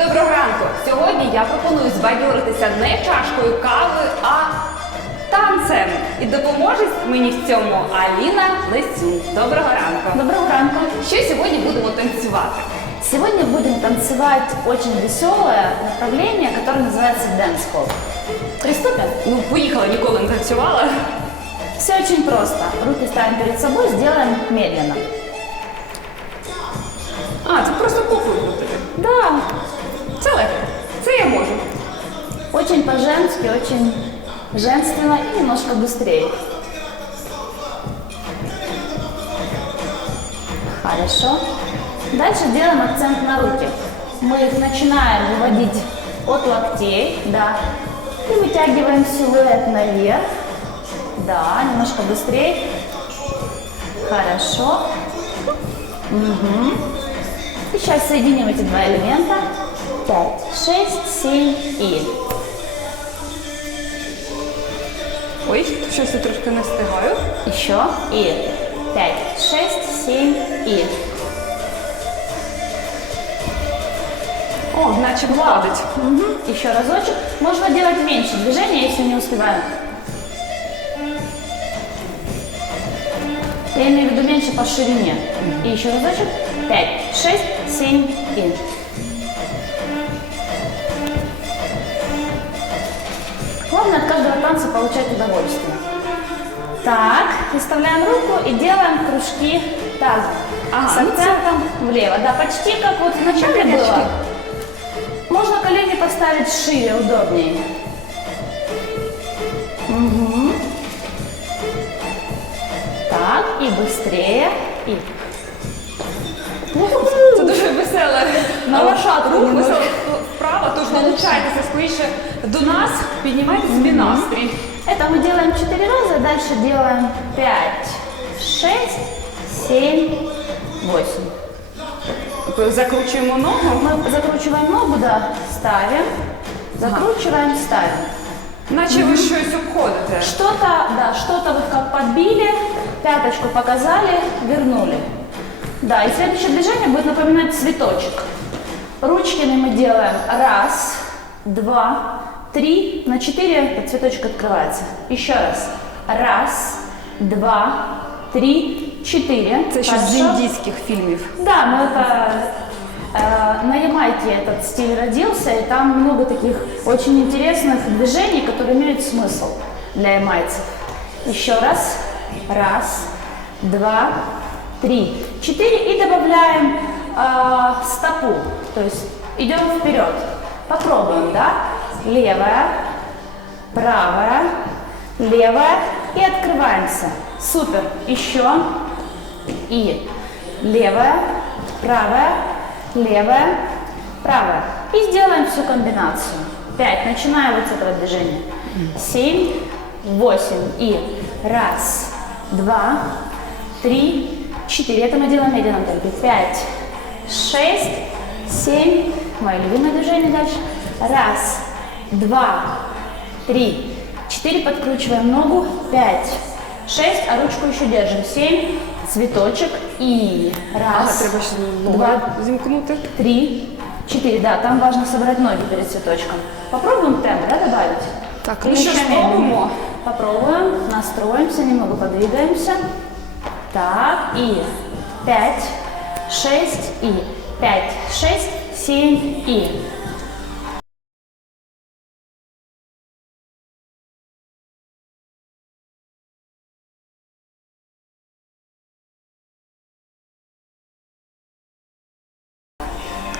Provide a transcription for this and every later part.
Доброго ранку! Сьогодні я пропоную збадьоритися не чашкою кави, а танцем. І допоможе мені в цьому Аліна Лесюк. Доброго ранку! Доброго ранку. Що сьогодні будемо танцювати? Сегодня будем танцевать очень веселое направление, которое называется dancehall. Приступим? Ну, поїхала, ніколи не танцювала. Все очень просто. Руки ставим перед собой, сделаем медленно. А, це просто попою тобі. Да, очень по-женски, очень женственно и немножко быстрее. Хорошо. Дальше делаем акцент на руки. Мы их начинаем выводить от локтей, да, и вытягиваем силуэт наверх. Да, немножко быстрее. Хорошо. Мгм. И сейчас соединим эти два элемента. Пять, шесть, семь и. Ой, щось я трошки не встигаю. Еще и. Пять, шесть, семь и. О, наче виходить. Мгм. Еще разочек. Можно делать меньше движения, если не успеваем. Я имею в виду меньше по ширине. И еще разочек. Пять, шесть, семь и. Главное от каждого танца получать удовольствие. Так, выставляем руку и делаем кружки тазом. Ага, с ну акцентом влево. Да, почти как вот в начале было. Можно колени поставить шире, удобнее. Мгм. Так, и быстрее. И. Це дуже веселе. На лошадку Рух немножко. весело вправо, тож долучайтеся скоріше до нас, піднімайте собі настрій. Это мы делаем 4 раза, дальше делаем 5, 6, 7, 8. Закручуємо ногу, Мы закручиваем ногу, да, ставим, закручиваем, ставим. наче ви щось обходите. Что-то, да, что-то вы как подбили, пяточку показали, вернули. Да, и следующее движение будет напоминать цветочек. Ручками мы делаем раз, два, три, на четыре этот цветочек открывается. Еще раз. Раз, два, три, четыре. Це щось з Хорошо? індійських фільмів. Да, но это э, на Ямайке этот стиль родился, и там много таких очень интересных движений, которые имеют смысл для ямайцев. Еще раз. Раз, два, три, четыре. И добавляем э, стопу. То есть идем вперед. Попробуем, да? Левая, правая, левая. И открываемся. Супер. Еще. И левая, правая, левая, правая. И сделаем всю комбинацию. Пять. Начинаем вот с этого движения. Семь, восемь. И раз, два, три, четыре. Это мы делаем темпе. Пять, шесть, семь. Мое любимое движение дальше. Раз, два, три, четыре. Подкручиваем ногу. Пять, шесть. А ручку еще держим. Семь. Цветочек. И раз, ноги два, зімкнути. три, четыре. Да, там важно собрать ноги перед цветочком. Попробуем темп, да, добавить? Так, ну еще медленнее? Попробуем, настроимся, немного подвигаемся. Так, и пять, шесть, и пять, шесть, семь, и.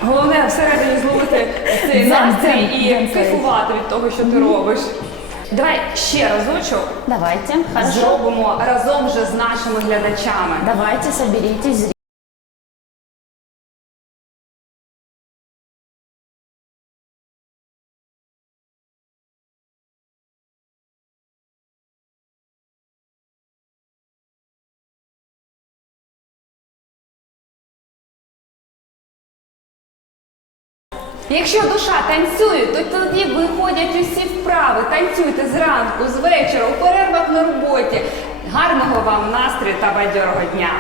Головне всередині зловити цей настрій і кайфувати від того, що ти робиш. Давай ще разочок Давайте, зробимо разом вже з нашими глядачами. Давайте, соберитесь. Якщо душа танцює, то тоді виходять усі вправи. Танцюйте зранку, з вечора, у перервах на роботі. Гарного вам настрою та бадьорого дня!